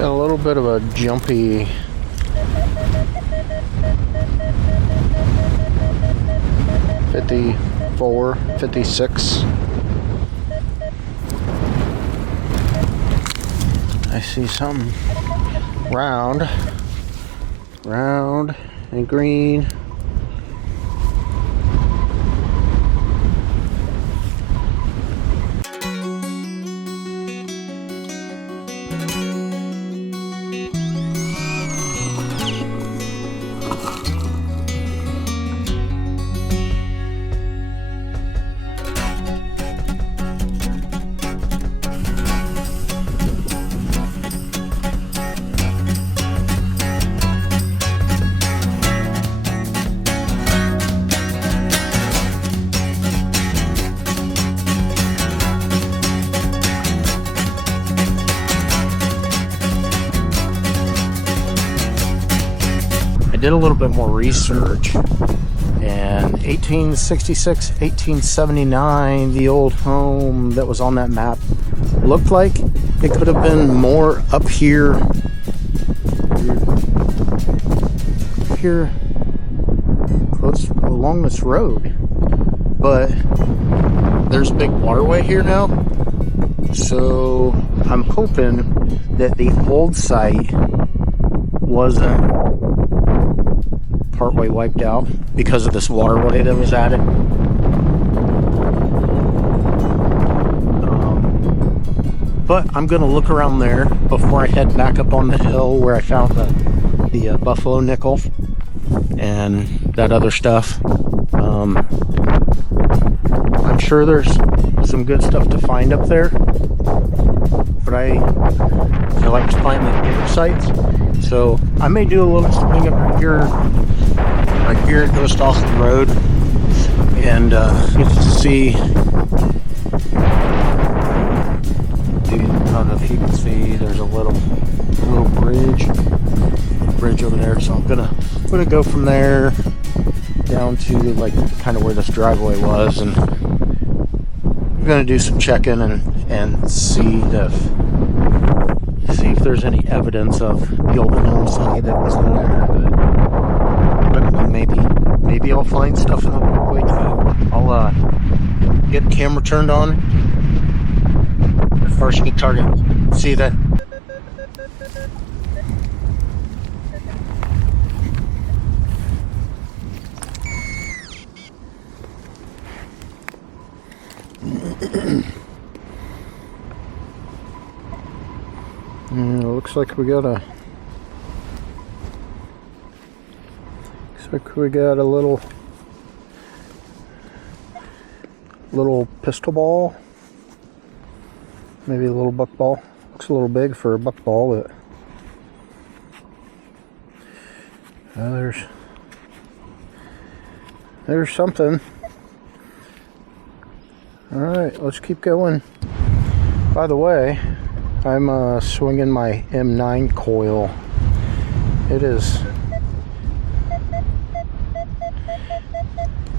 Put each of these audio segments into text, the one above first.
Got a little bit of a jumpy '54, '56. I see something round and green. Did a little bit more research, and 1866, 1879, the old home that was on that map looked like it could have been more up here close along this road, but there's a big waterway here now, so I'm hoping that the old site wasn't partway wiped out because of this waterway that was added. But I'm gonna look around there before I head back up on the hill where I found the buffalo nickel and that other stuff. I'm sure there's some good stuff to find up there, but I like to find the bigger sites, so I may do a little swing up here. Right here, just off the road, and get to see. I don't know if you can see. There's a little bridge over there. So I'm gonna go from there down to like kind of where this driveway was, and I'm gonna do some checking and see if there's any evidence of the old hillside that was in there. Maybe I'll find stuff in the walkway too. I'll get the camera turned on. First get target. See you then. Looks like we got a little pistol ball, maybe a little buck ball. Looks a little big for a buck ball, but there's something. All right, let's keep going. By the way, I'm swinging my M9 coil. It is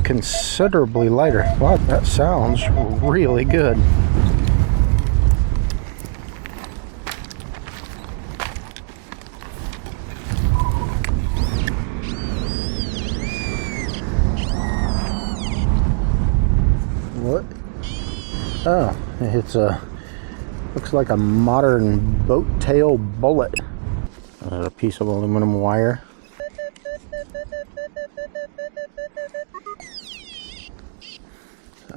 considerably lighter. Wow, that sounds really good. What? Oh, it's looks like a modern boat tail bullet. A piece of aluminum wire.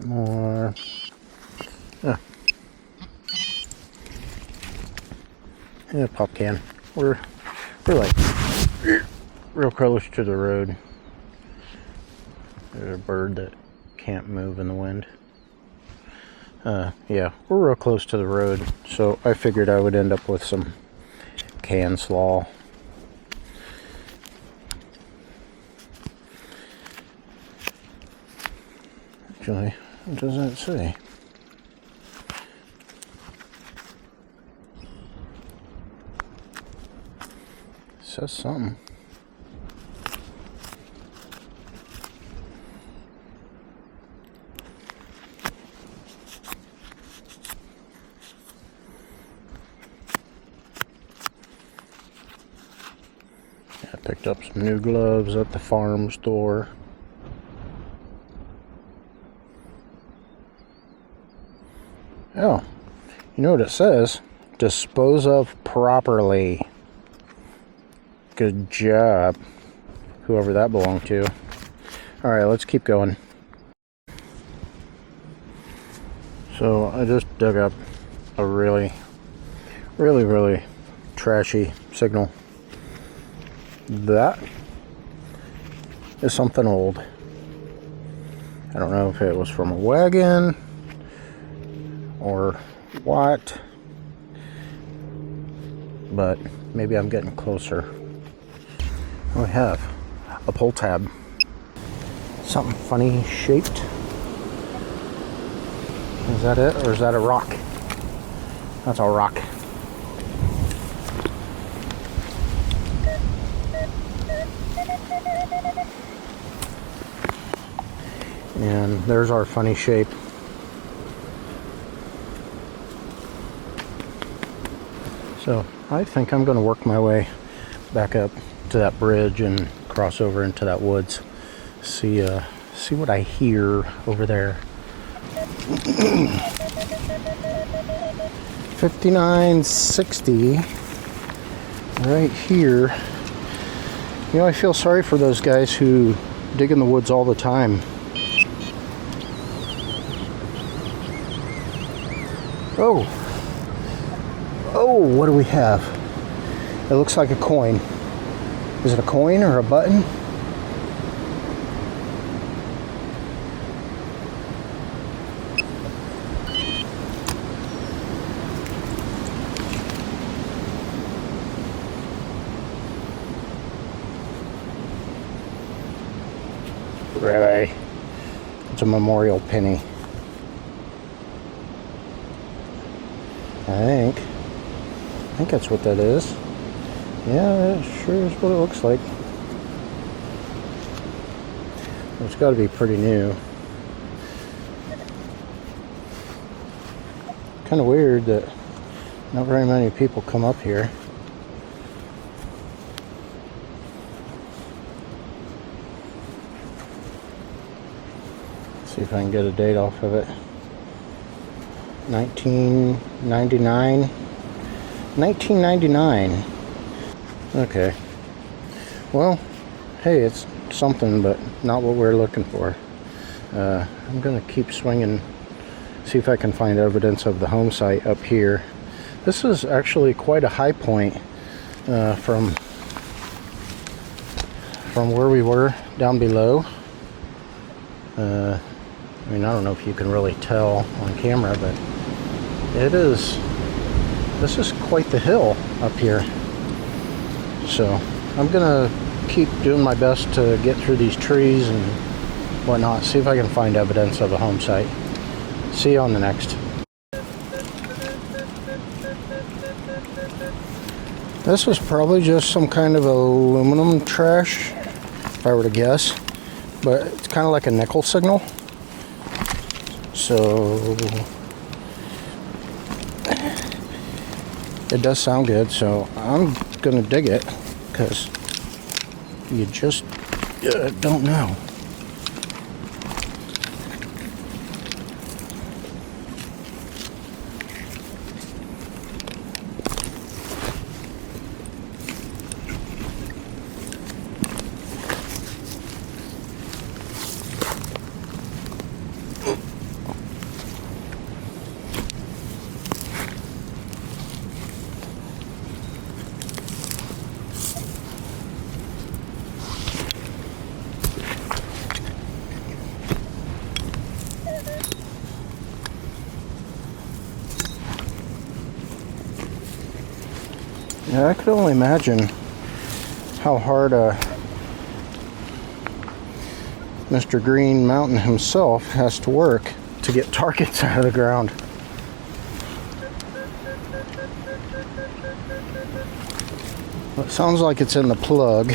More. Yeah, pop can. We're like real close to the road. There's a bird that can't move in the wind. Yeah, we're real close to the road, so I figured I would end up with some can slaw. Actually, what does that say? It says something. I picked up some new gloves at the farm store. Oh, you know what it says? Dispose of properly. Good job, whoever that belonged to. Alright, let's keep going. So I just dug up a really trashy signal. That is something old. I don't know if it was from a wagon or what, but maybe I'm getting closer. We have a pull tab. Something funny shaped. Is that it, or is that a rock? That's a rock. And there's our funny shape. So I think I'm going to work my way back up to that bridge and cross over into that woods. See what I hear over there. 5960 right here. You know, I feel sorry for those guys who dig in the woods all the time. Oh, what do we have? It looks like a coin. Is it a coin or a button? Really? It's a memorial penny. I think that's what that is. Yeah, that sure is what it looks like. It's got to be pretty new. Kind of weird that not very many people come up here. See if I can get a date off of it. 1999. 1999. Okay. Well, hey, it's something, but not what we're looking for. I'm gonna keep swinging, see if I can find evidence of the home site up here. This is actually quite a high point from where we were down below. I mean, I don't know if you can really tell on camera, but this is quite the hill up here. So I'm gonna keep doing my best to get through these trees and whatnot, see if I can find evidence of a home site. See you on the next. This was probably just some kind of aluminum trash, if I were to guess, but it's kind of like a nickel signal. So it does sound good, so I'm gonna dig it, because you just don't know. Yeah, I could only imagine how hard Mr. Green Mountain himself has to work to get targets out of the ground. Well, it sounds like it's in the plug.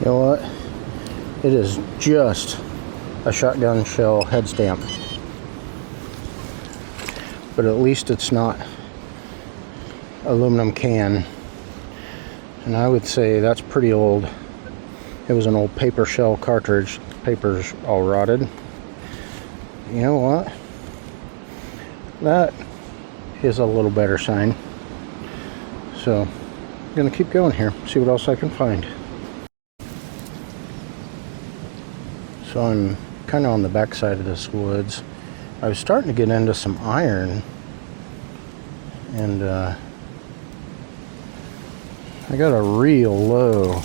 You know what? It is just a shotgun shell head stamp. But at least it's not aluminum can. And I would say that's pretty old. It was an old paper shell cartridge. Paper's all rotted. You know what? That is a little better sign. So I'm gonna keep going here, see what else I can find. So I'm kind of on the back side of this woods. I was starting to get into some iron, and I got a real low.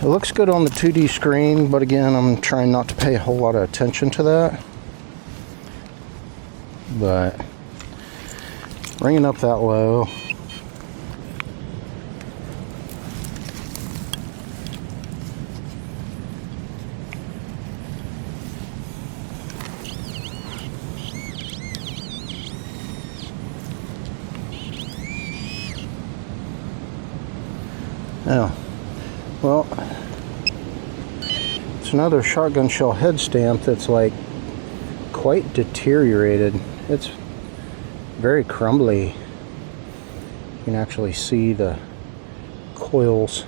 It looks good on the 2D screen, but again, I'm trying not to pay a whole lot of attention to that. But bringing up that low. Now, well, it's another shotgun shell head stamp that's like quite deteriorated. It's very crumbly. You can actually see the coils.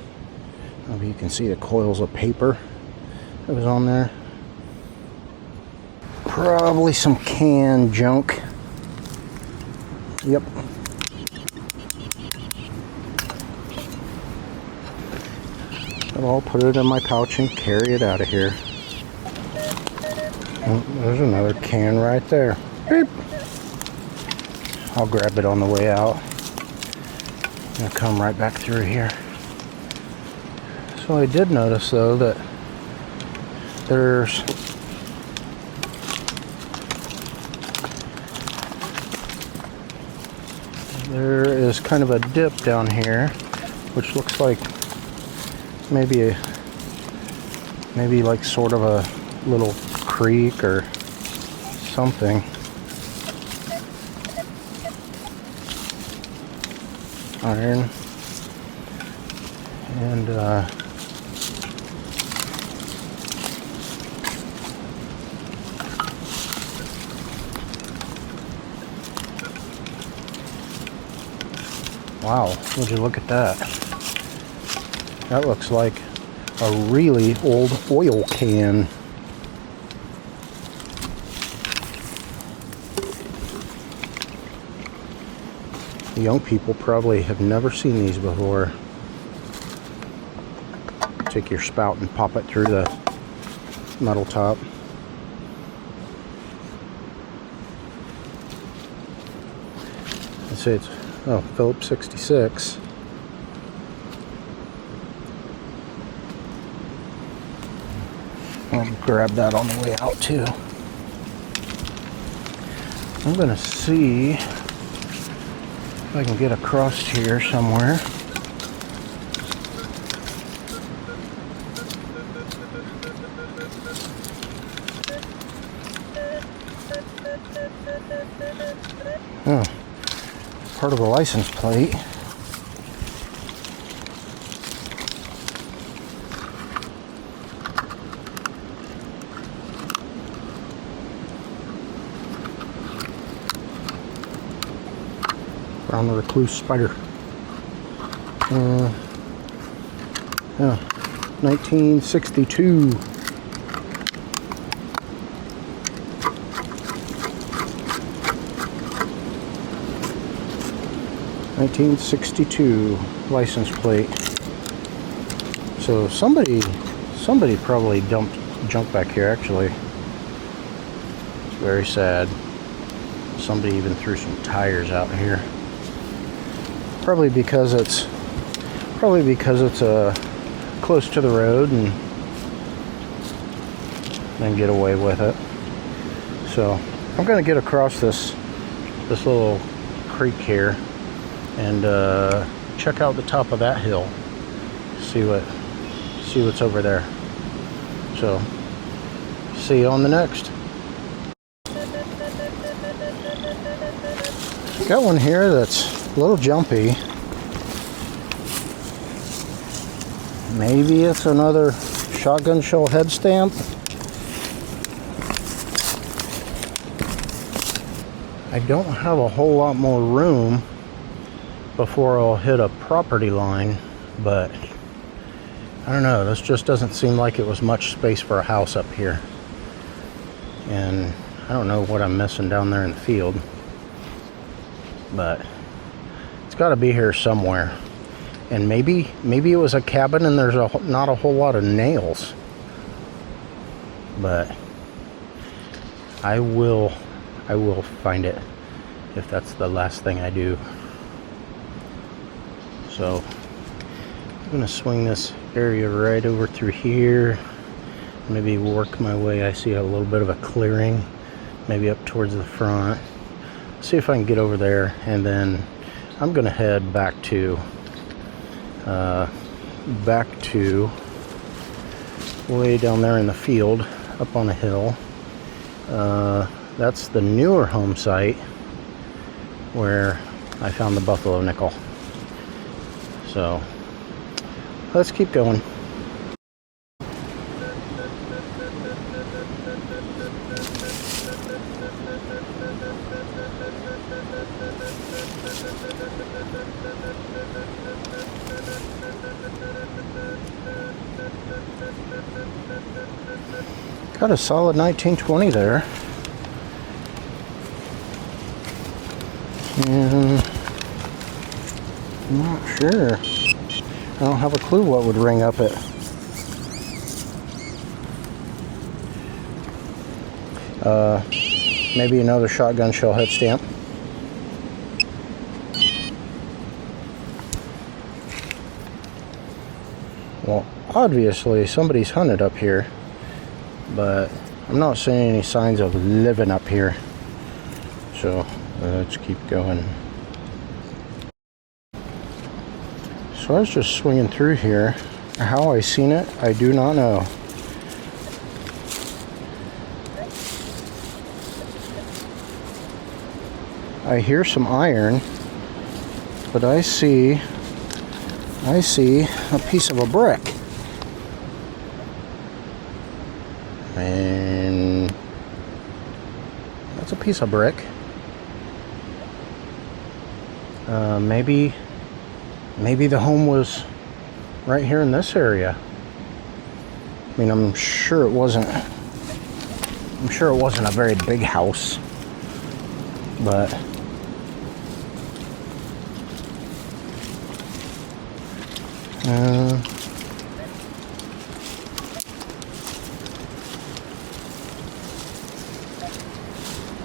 Maybe you can see the coils of paper that was on there. Probably some canned junk. Yep. But I'll put it in my pouch and carry it out of here. Oh, there's another can right there. Beep. I'll grab it on the way out. I'm gonna come right back through here. So I did notice though that there is kind of a dip down here, which looks like maybe like sort of a little creek or something. Iron. And wow, would you look at that? That looks like a really old oil can. The young people probably have never seen these before. Take your spout and pop it through the metal top. Let's say it's, oh, Phillips 66. I'll grab that on the way out too. I'm gonna see if I can get across here somewhere. Oh, part of a license plate. Brown recluse spider. Yeah, 1962. License plate. So somebody probably dumped junk back here. Actually, it's very sad. Somebody even threw some tires out here. Probably because it's close to the road and then get away with it. So I'm gonna get across this little creek here and check out the top of that hill. See what's over there. So see you on the next. Got one here that's a little jumpy. Maybe it's another shotgun shell head stamp. I don't have a whole lot more room before I'll hit a property line, but I don't know, this just doesn't seem like it was much space for a house up here. And I don't know what I'm missing down there in the field, but it's got to be here somewhere. And maybe it was a cabin and there's not a whole lot of nails, but I will find it if that's the last thing I do. So I'm gonna swing this area right over through here, maybe work my way. I see a little bit of a clearing, maybe up towards the front. See if I can get over there, and then I'm gonna head back to way down there in the field up on a hill. That's the newer home site where I found the buffalo nickel. So let's keep going. Got a solid 1920 there. And I'm not sure. I don't have a clue what would ring up it. Maybe another shotgun shell head stamp. Well, obviously somebody's hunted up here, but I'm not seeing any signs of living up here. So let's keep going. So I was just swinging through here. How I seen it, I do not know. I hear some iron, but I see a piece of a brick. And that's a piece of brick. Maybe the home was right here in this area. I mean, I'm sure it wasn't a very big house, but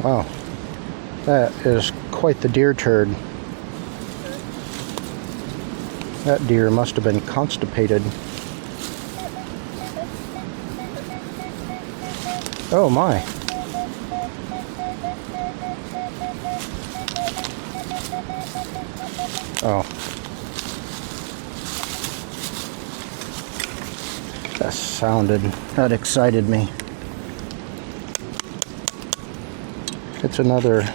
wow, that is quite the deer turd. That deer must have been constipated. Oh my. Oh. That excited me. It's another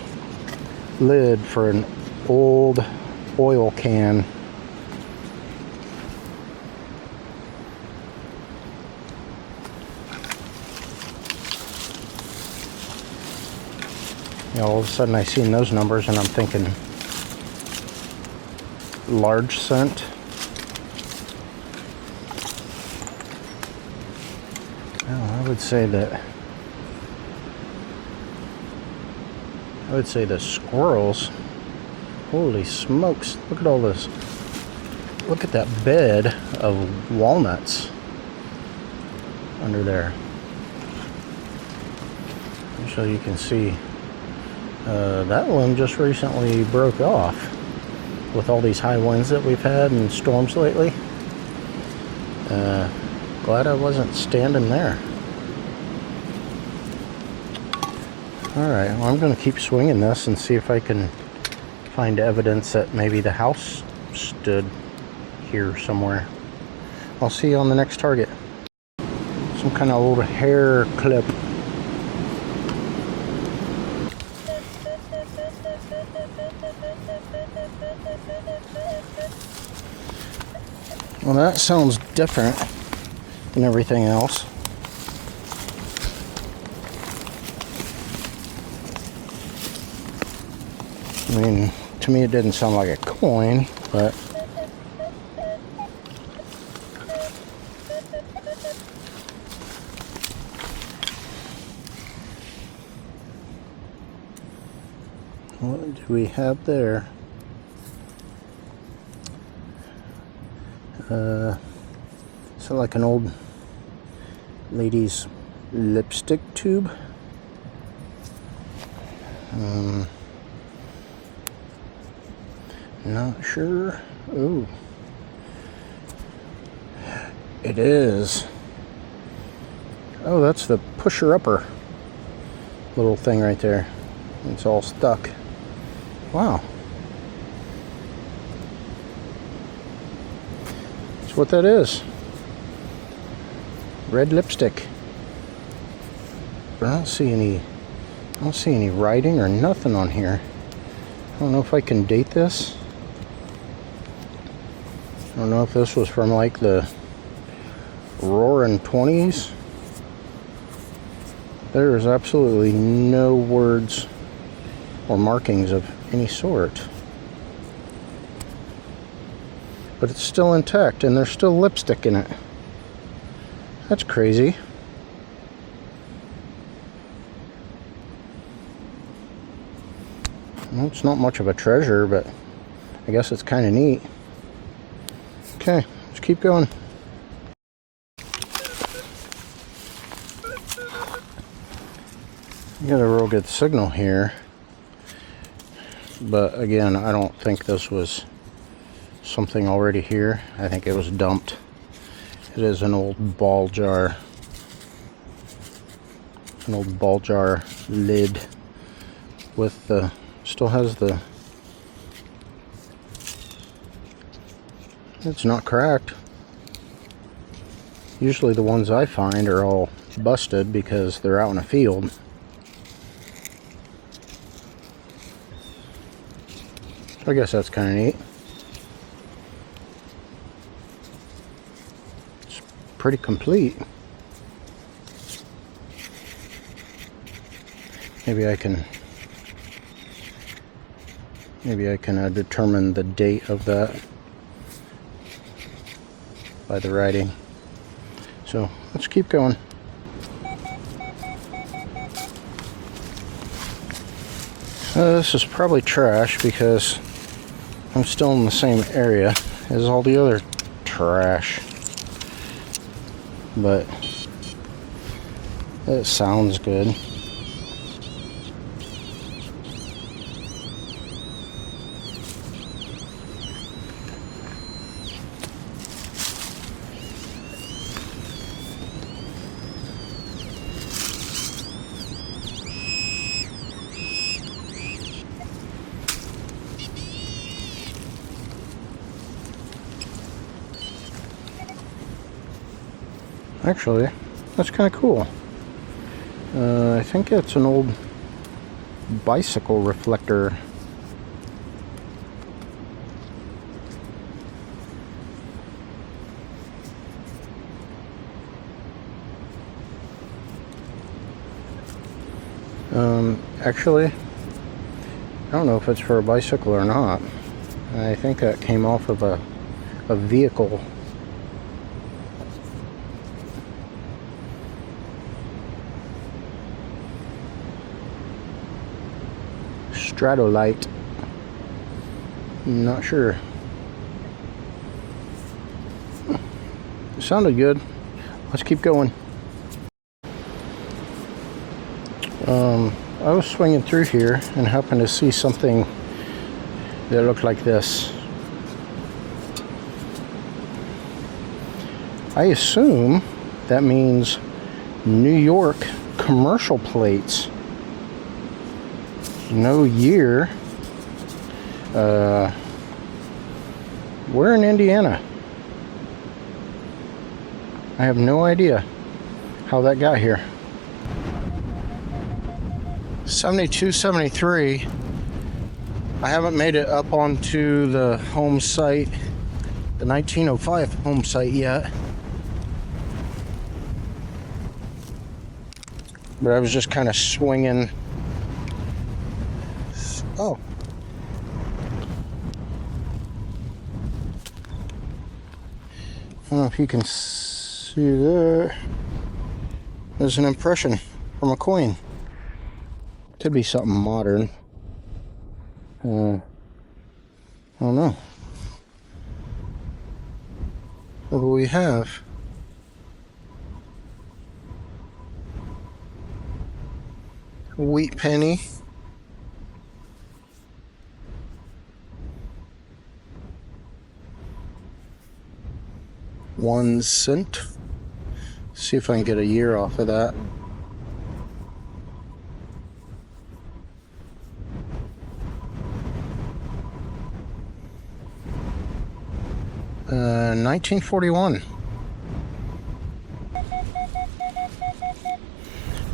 lid for an old oil can. You know, all of a sudden I seen those numbers and I'm thinking large cent. Well, I would say the squirrels, holy smokes, look at all this. Look at that bed of walnuts under there. So you can see that one just recently broke off with all these high winds that we've had and storms lately. Glad I wasn't standing there. Alright, well, I'm going to keep swinging this and see if I can find evidence that maybe the house stood here somewhere. I'll see you on the next target. Some kind of old hair clip. Well, that sounds different than everything else. I mean, to me it didn't sound like a coin, but what do we have there? Is it like an old lady's lipstick tube? Not sure. Ooh. It is. Oh, that's the pusher-upper little thing right there. It's all stuck. Wow. That's what that is. Red lipstick. But I don't see any writing or nothing on here. I don't know if I can date this. I don't know if this was from like the roaring 20s. There is absolutely no words or markings of any sort. But it's still intact and there's still lipstick in it. That's crazy. Well, it's not much of a treasure, but I guess it's kind of neat. Okay, let's keep going. You got a real good signal here. But again, I don't think this was something already here. I think it was dumped. It is an old ball jar. An old ball jar lid with the, still has the, it's not cracked. Usually the ones I find are all busted because they're out in a field. I guess that's kind of neat. It's pretty complete. Maybe I can determine the date of that by the writing. So let's keep going. This is probably trash because I'm still in the same area as all the other trash, but it sounds good. Actually, that's kind of cool. I think it's an old bicycle reflector. Actually, I don't know if it's for a bicycle or not. I think that came off of a vehicle. Stratolite. Not sure. It sounded good. Let's keep going. I was swinging through here and happened to see something that looked like this. I assume that means New York commercial plates. No year. We're in Indiana. I have no idea how that got here. 72, 73. I haven't made it up onto the home site the 1905 home site yet. But I was just kind of swinging. Oh. I don't know if you can see there. There's an impression from a coin. Could be something modern. I don't know. What do we have? A wheat penny. $0.01. See if I can get a year off of that. 1941.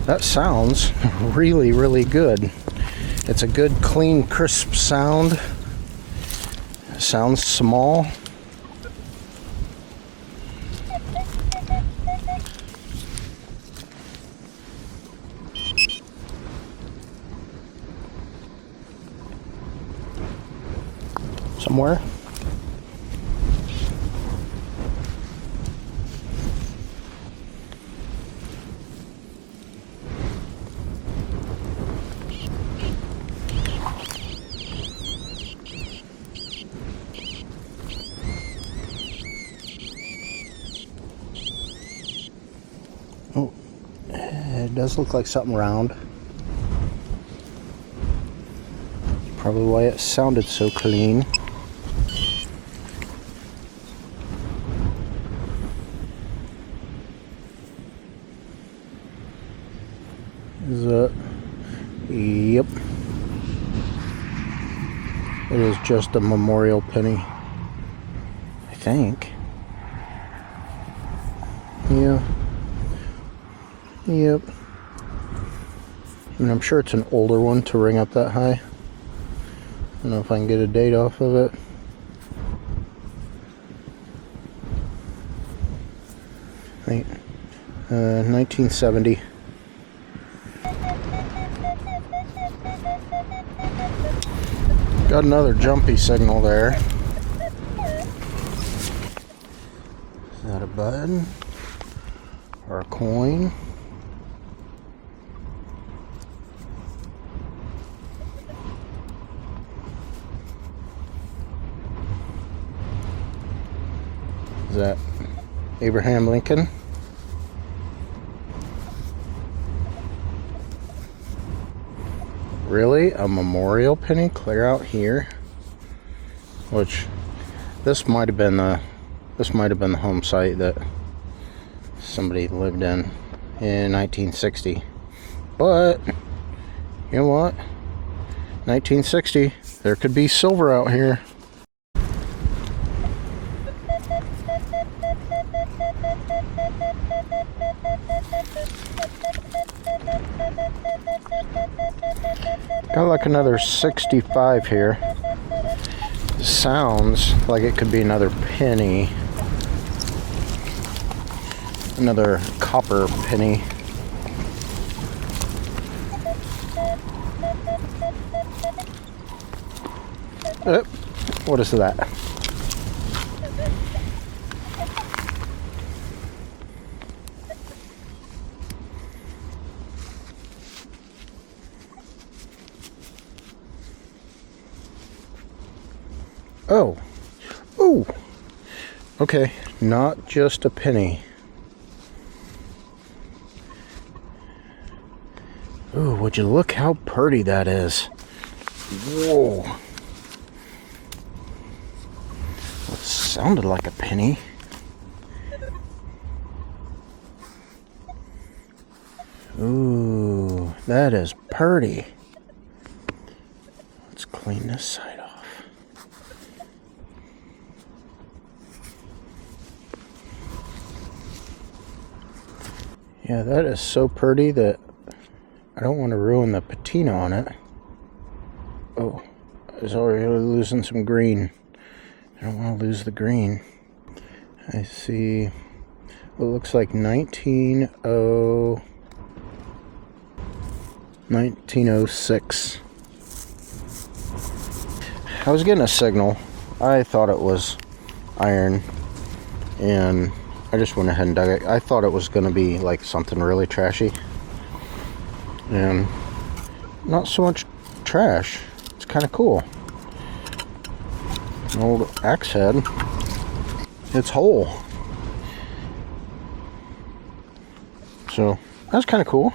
That sounds really, really good. It's a good, clean, crisp sound. It sounds small. Somewhere. Oh, it does look like something round. Probably why it sounded so clean. Is that? Yep. It is just a memorial penny, I think. Yeah. Yep. And I'm sure it's an older one to ring up that high. I don't know if I can get a date off of it. Right. 1970. Got another jumpy signal there. Is that a button? Or a coin? Is that Abraham Lincoln? Really? A memorial penny clear out here? Which this might have been the home site that somebody lived in 1960. But you know what? 1960, there could be silver out here. Got like another 65 here. Sounds like it could be another penny. Another copper penny. What is that? Oh. Ooh. Okay, not just a penny. Ooh, would you look how pretty that is? Whoa. It sounded like a penny. Ooh, that is pretty. Let's clean this side off. Yeah, that is so pretty that I don't want to ruin the patina on it. Oh, I was already losing some green. I don't want to lose the green. I see what looks like 1906. I was getting a signal. I thought it was iron, and I just went ahead and dug it. I thought it was going to be like something really trashy, and not so much trash. It's kind of cool. An old axe head. It's whole. So that's kind of cool.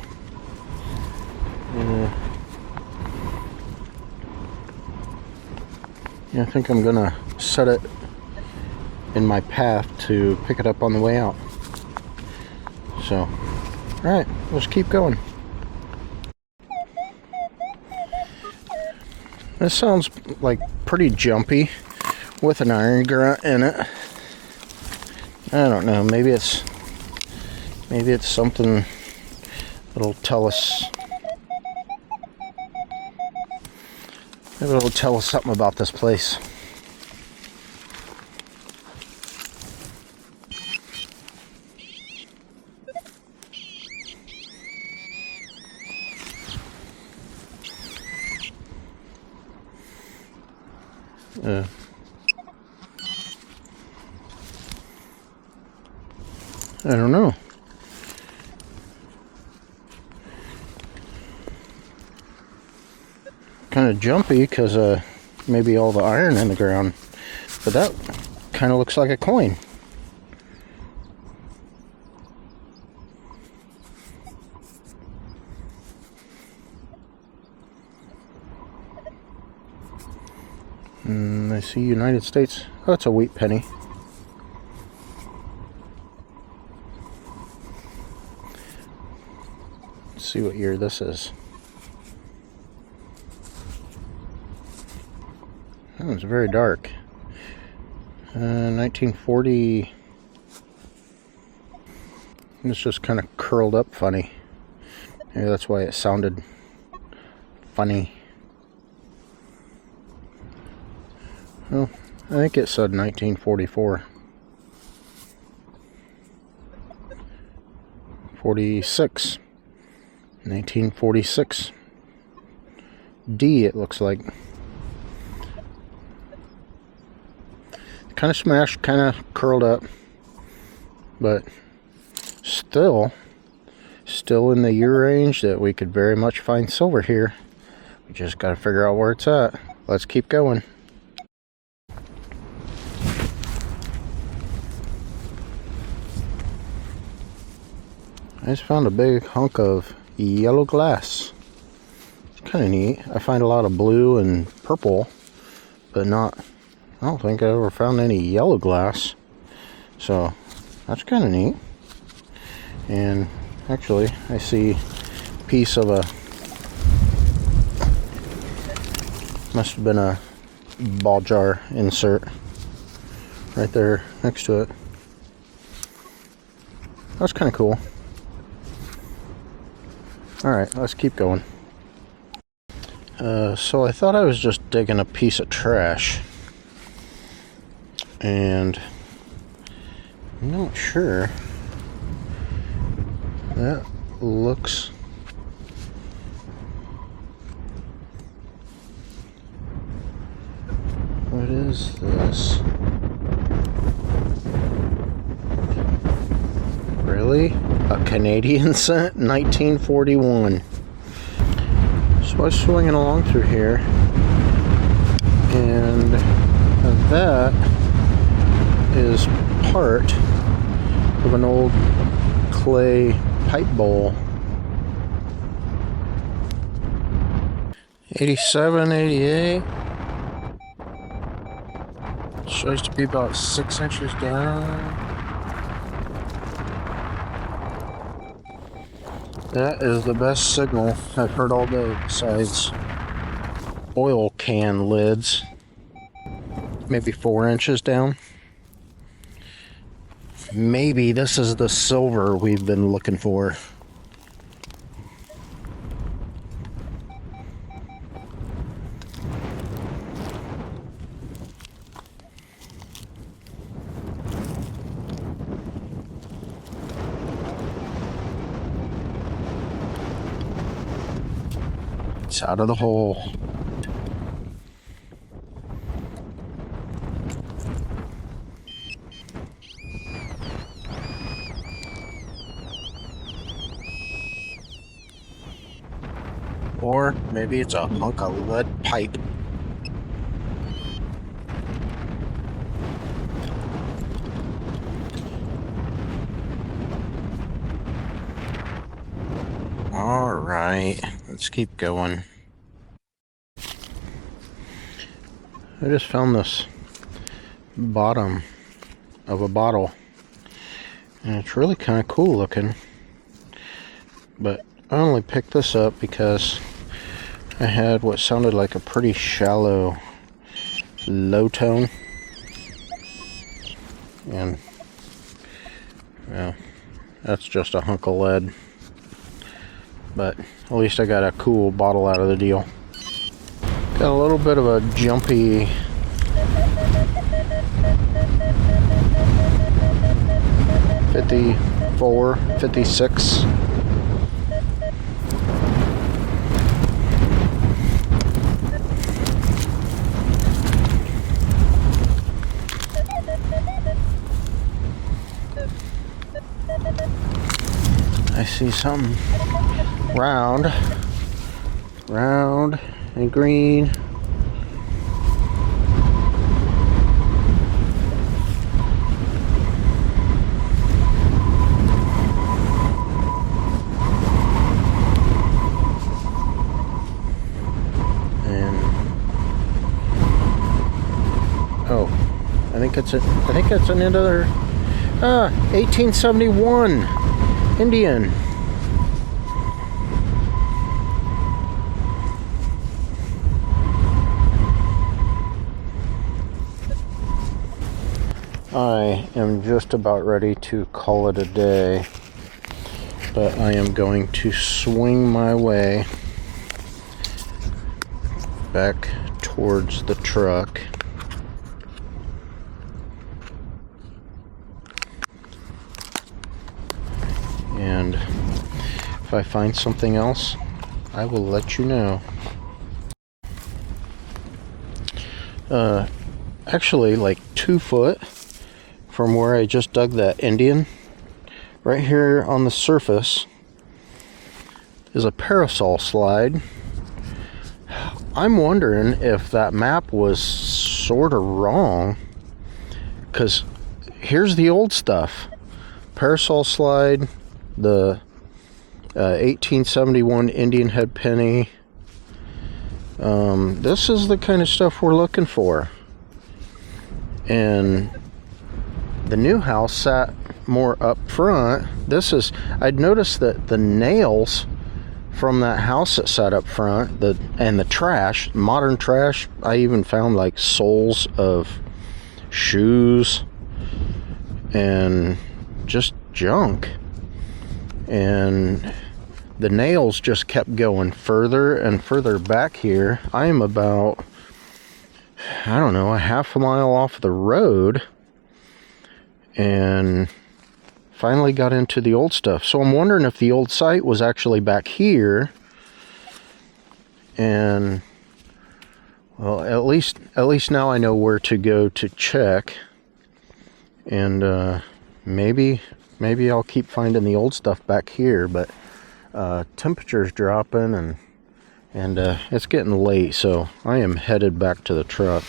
Yeah, I think I'm gonna set it in my path to pick it up on the way out. So, alright, let's keep going. This sounds like pretty jumpy with an iron grunt in it. I don't know, maybe it's something that'll tell us. Maybe it'll tell us something about this place. I don't know. Kind of jumpy because maybe all the iron in the ground, but that kind of looks like a coin. I see United States. Oh, it's a wheat penny. Let's see what year this is. Oh, it's very dark. 1940. It's just kind of curled up funny. Maybe that's why it sounded funny. Well, I think it said 1944. 46. 1946. D, it looks like. Kind of smashed, kind of curled up, but still in the year range that we could very much find silver here. We just got to figure out where it's at. Let's keep going. I just found a big hunk of yellow glass. It's kind of neat. I find a lot of blue and purple, but I don't think I ever found any yellow glass. So that's kind of neat. And actually, I see a piece of must have been a ball jar insert right there next to it. That's kind of cool. Alright, let's keep going. So I thought I was just digging a piece of trash. And I'm not sure. That looks... What is this? Really? A Canadian cent? 1941. So I was swinging along through here, and that is part of an old clay pipe bowl. 87, 88. Shows to be about 6 inches down. That is the best signal I've heard all day, besides oil can lids. Maybe 4 inches down. Maybe this is the silver we've been looking for. It's out of the hole. Or maybe it's a hunk of lead pipe. All right, let's keep going. I just found this bottom of a bottle, and it's really kind of cool looking. But I only picked this up because I had what sounded like a pretty shallow low tone, and well, that's just a hunk of lead. But at least I got a cool bottle out of the deal. Got a little bit of a jumpy '54, '56. I see something round and green. And oh, I think it's another 1871 Indian. I am just about ready to call it a day, but I am going to swing my way back towards the truck. And if I find something else, I will let you know. Actually, like 2 foot from where I just dug that Indian, right here on the surface is a parasol slide. I'm wondering if that map was sort of wrong, because here's the old stuff. Parasol slide, the 1871 Indian head penny. This is the kind of stuff we're looking for. And the new house sat more up front. I'd noticed that the nails from that house that sat up front, and the trash, modern trash, I even found like soles of shoes and just junk. And the nails just kept going further and further back here. I am about, I don't know, a half a mile off the road, and finally got into the old stuff. So I'm wondering if the old site was actually back here. And well, at least now I know where to go to check. And maybe I'll keep finding the old stuff back here. But temperature's dropping, and it's getting late, so I am headed back to the truck.